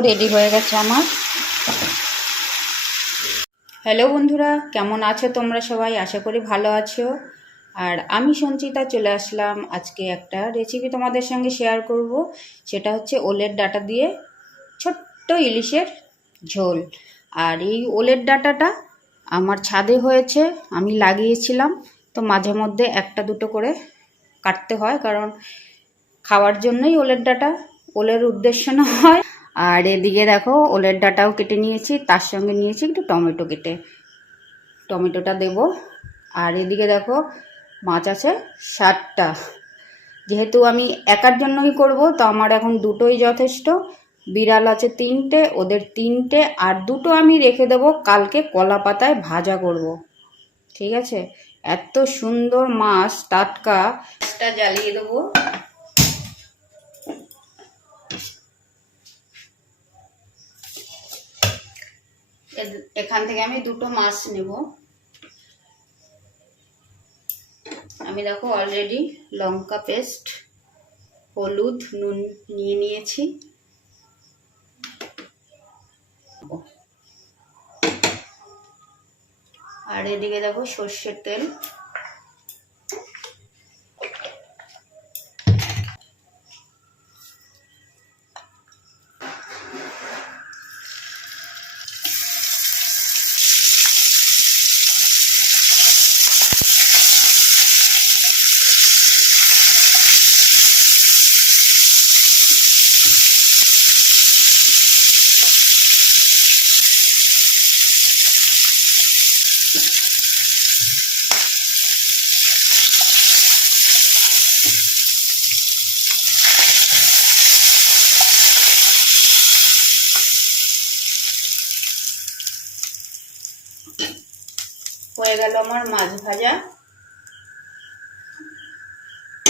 Ready হয়ে গেছে আমার। হ্যালো বন্ধুরা, কেমন আছো তোমরা সবাই? আশা করি ভালো আছো। আর আমি সঞ্চিতা চলে আসলাম আজকে একটা রেসিপি তোমাদের সঙ্গে শেয়ার করব। সেটা হচ্ছে ওলের ডাটা দিয়ে ছোট্ট ইলিশের ঝোল। আর এই ওলের ডাটাটা আমার ছাদে হয়েছে, আমি লাগিয়েছিলাম। তো মাঝে মধ্যে একটা দুটো করে কাটতে হয়, কারণ খাওয়ার জন্যই ওলের ডাটা। ওলের উদ্দেশ্য না হয় আর এদিকে দেখো, ওলের ডাটাও কেটে নিয়েছি, তার সঙ্গে নিয়েছি একটু টমেটো কেটে। টমেটোটা দেব। আর এদিকে দেখো, মাছ আছে ষাটটা। যেহেতু আমি একার জন্যই করব, তো আমার এখন দুটোই যথেষ্ট। বিড়াল আছে তিনটে, ওদের তিনটে, আর দুটো আমি রেখে দেবো, কালকে কলা পাতায় ভাজা করব। ঠিক আছে? এত সুন্দর মাছ, টাটকা। জ্বালিয়ে দেবো। এখান থেকে আমি দুটো মাছ নেব। আমি দেখো অলরেডি লঙ্কা পেস্ট হলুদ, নুন নিয়ে নিয়েছি। আর এদিকে দেখো সর্ষের তেল। হয়ে গেল আমার মাছ ভাজা।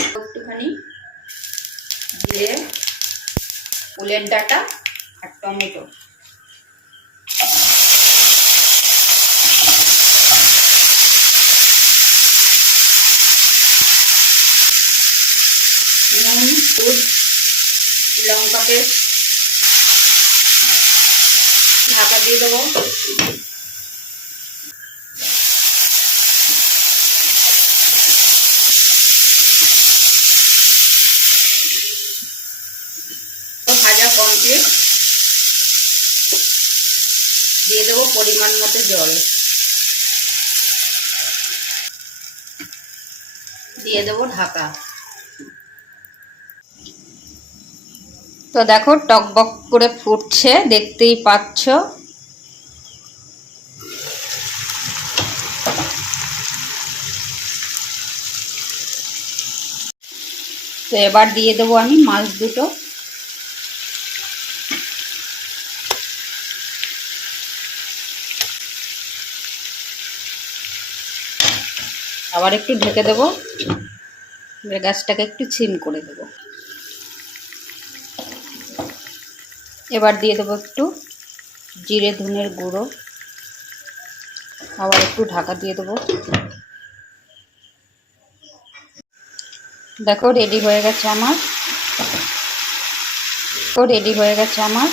একটুখানি জিরে উলের ডাটা আর টমেটো। নুন দুধ লঙ্কা পেস্ট। ঢাকা দিয়ে দেবো তো ভাজা কমপ্লিট দিয়ে দেবো পরিমাণ মতো জল। দিয়ে দেবো ঢাকা। তো দেখো, টকবক করে ফুটছে, দেখতেই পাচ্ছ। তো এবার দিয়ে দেবো আমি মাছ দুটো। আবার একটু ঢেকে দেবো। গ্যাসটাকে একটু সিম করে দেবো। এবার দিয়ে দেবো একটু জিরে, ধনের গুঁড়ো। আবার একটু ঢাকা দিয়ে দেবো। দেখো রেডি হয়ে গেছে আমার। তো রেডি হয়ে গেছে আমার।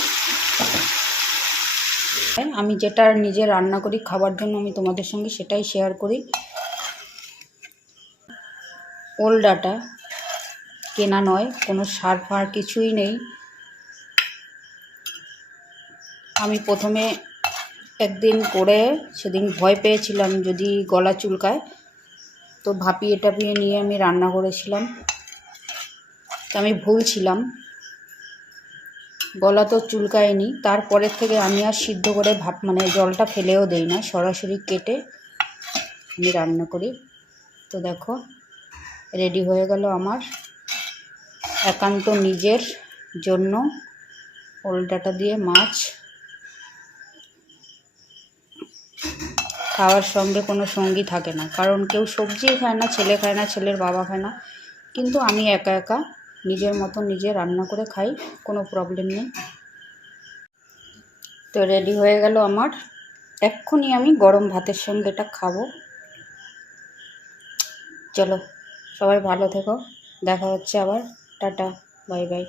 আমি যেটা নিজে রান্না করি, খাবার জন্য আমি তোমাদের সঙ্গে সেটাই শেয়ার করি। ওল ডাটা কেনা নয়, কোনো সার ফার কিছুই নেই। আমি প্রথমে একদিন করে সেদিন ভয় পেয়েছিলাম যদি গলা চুলকায়। তো ভাপিয়ে টাপিয়ে নিয়ে আমি রান্না করেছিলাম। তো আমি ভুল ছিলাম। গলা তো চুলকায়নি। তারপরের থেকে আমি আর সিদ্ধ করে ভাপ মানে জলটা ফেলেও দেই না, সরাসরি কেটে আমি রান্না করি। তো দেখো রেডি হয়ে গেল আমার। একান্ত নিজের জন্য ওলডাটা দিয়ে মাছ। খাওয়ার সঙ্গে কোনো সঙ্গী থাকে না, কারণ কেউ সবজিই খায় না, ছেলে খায় না, ছেলের বাবা খায় না। কিন্তু আমি একা একা নিজের মতো নিজে রান্না করে খাই, কোনো প্রবলেম নেই। তো রেডি হয়ে গেল আমার। এক্ষুনি আমি গরম ভাতের সঙ্গে এটা খাব। চলো। সবাই ভালো থেকো। দেখা হচ্ছে আবার। Tata bye bye.